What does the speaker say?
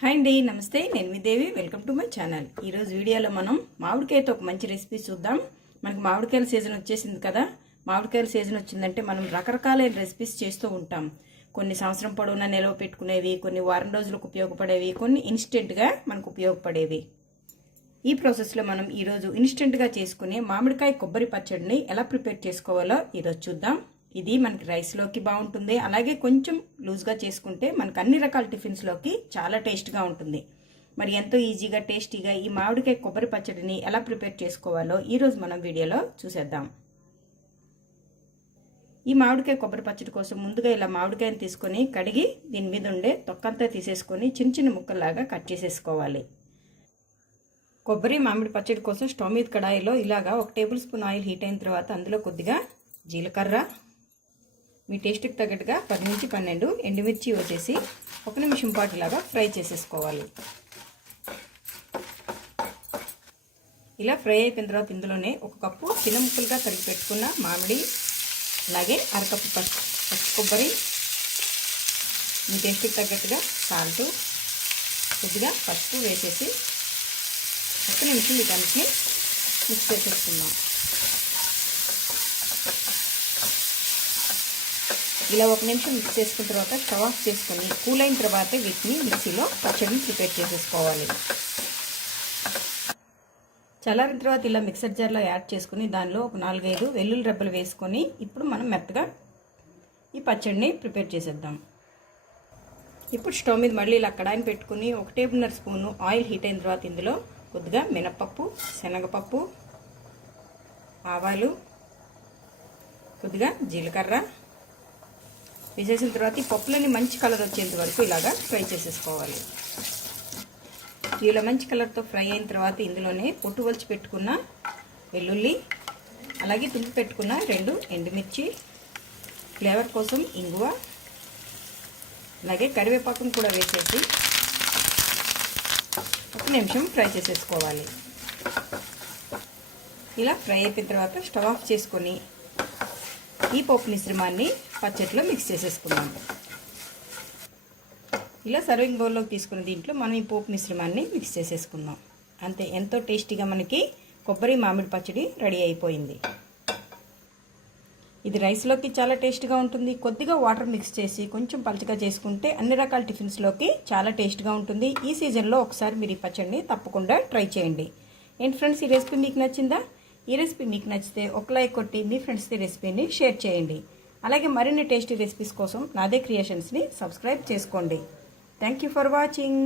Hi అండి నమస్తే. నేను మీ Devi. Welcome to my channel ఈరోజు వీడియోలో మనం మామిడికాయతో ఒక మంచి రెసిపీ చూద్దాం. మనకి మామిడికాయల సీజన్ వచ్చేసింది కదా. మామిడికాయల సీజన్ వచ్చిందంటే మనం రకరకాలైన రెసిపీస్ చేస్తూ ఉంటాం. కొన్ని సంవత్సరం పొడవునా నిల్వ పెట్టుకునేవి కొన్ని వారం రోజులకు ఉపయోగపడేవి కొన్ని ఇన్స్టెంట్గా మనకు ఉపయోగపడేవి. ఈ ప్రాసెస్లో మనం ఈరోజు ఇన్స్టెంట్గా చేసుకునే మామిడికాయ కొబ్బరి పచ్చడిని ఎలా ప్రిపేర్ చేసుకోవాలో ఈరోజు చూద్దాం. ఇది మనకి రైస్లోకి బాగుంటుంది. అలాగే కొంచెం లూజ్గా చేసుకుంటే మనకు అన్ని రకాల టిఫిన్స్లోకి చాలా టేస్ట్గా ఉంటుంది. మరి ఎంతో ఈజీగా టేస్టీగా ఈ మామిడికాయ కొబ్బరి పచ్చడిని ఎలా ప్రిపేర్ చేసుకోవాలో ఈరోజు మనం వీడియోలో చూసేద్దాం. ఈ మామిడికాయ కొబ్బరి పచ్చడి కోసం ముందుగా ఇలా మామిడికాయని తీసుకొని కడిగి దీని మీద ఉండే తొక్కంతా తీసేసుకొని చిన్న చిన్న ముక్కల్లాగా కట్ చేసేసుకోవాలి. కొబ్బరి మామిడి పచ్చడి కోసం స్టవ్ మీద కడాయిలో ఇలాగా ఒక టేబుల్ స్పూన్ ఆయిల్ హీట్ అయిన తర్వాత అందులో కొద్దిగా జీలకర్ర మీ టేస్ట్కి తగ్గట్టుగా పది నుంచి పన్నెండు ఎండుమిర్చి వచ్చేసి ఒక నిమిషం పాటు లాగా ఫ్రై చేసేసుకోవాలి. ఇలా ఫ్రై అయిపోయిన తర్వాత ఇందులోనే ఒక కప్పు చిన్న ముక్కలుగా తరిగి పెట్టుకున్న మామిడి అలాగే అరకప్పు పచ్చి పచ్చి కొబ్బరి మీ టేస్ట్కి తగ్గట్టుగా సాల్ట్ కొద్దిగా పసుపు వేసేసి ఒక్క నిమిషం వీటన్నిటిని మిక్స్ చేసేసుకుందాం. ఇలా ఒక నిమిషం మిక్స్ చేసుకున్న తర్వాత స్టవ్ ఆఫ్ చేసుకొని కూల్ అయిన తర్వాత వీటిని మిక్సీలో పచ్చడిని ప్రిపేర్ చేసేసుకోవాలి. చల్లారిన తర్వాత ఇలా మిక్సర్ జార్లో యాడ్ చేసుకుని దానిలో ఒక నాలుగైదు వెల్లుల్లి రెబ్బలు వేసుకొని ఇప్పుడు మనం మెత్తగా ఈ పచ్చడిని ప్రిపేర్ చేసేద్దాం. ఇప్పుడు స్టవ్ మీద మళ్ళీ ఇలా కడాయిని పెట్టుకుని ఒక టేబుల్నర్ స్పూను ఆయిల్ హీట్ అయిన తర్వాత ఇందులో కొద్దిగా మినపప్పు శనగపప్పు ఆవాలు కొద్దిగా జీలకర్ర వేసేసిన తర్వాత ఈ పప్పులని మంచి కలర్ వచ్చేంత వరకు ఇలాగా ఫ్రై చేసేసుకోవాలి. ఇలా మంచి కలర్తో ఫ్రై అయిన తర్వాత ఇందులోనే పొట్టు వలిచి పెట్టుకున్న వెల్లుల్లి అలాగే తుంపి పెట్టుకున్న రెండు ఎండుమిర్చి ఫ్లేవర్ కోసం ఇంగువ అలాగే కరివేపాకును కూడా వేసేసి ఒక నిమిషం ఫ్రై చేసేసుకోవాలి. ఇలా ఫ్రై అయిపోయిన తర్వాత స్టవ్ ఆఫ్ చేసుకొని ఈ పప్పు మిశ్రమాన్ని పచ్చట్లో మిక్స్ చేసేసుకున్నాము ఇలా సర్వింగ్ బౌల్లోకి తీసుకున్న దీంట్లో మనం ఈ పోపు మిశ్రమాన్ని మిక్స్ చేసేసుకుందాం. అంతే ఎంతో టేస్టీగా మనకి కొబ్బరి మామిడి పచ్చడి రెడీ అయిపోయింది. ఇది రైస్లోకి చాలా టేస్ట్గా ఉంటుంది. కొద్దిగా వాటర్ మిక్స్ చేసి కొంచెం పలచగా చేసుకుంటే అన్ని రకాల టిఫిన్స్లోకి చాలా టేస్ట్గా ఉంటుంది. ఈ సీజన్లో ఒకసారి మీరు ఈ పచ్చడిని తప్పకుండా ట్రై చేయండి. ఏంటి ఫ్రెండ్స్ ఈ రెసిపీ మీకు నచ్చిందా? ఈ రెసిపీ మీకు నచ్చితే ఒక లైక్ కొట్టి మీ ఫ్రెండ్స్కి రెసిపీని షేర్ చేయండి. అలాగే మరిన్ని టేస్టీ రెసిపీస్ కోసం నాదే క్రియేషన్స్ని సబ్స్క్రైబ్ చేసుకోండి. Thank you for watching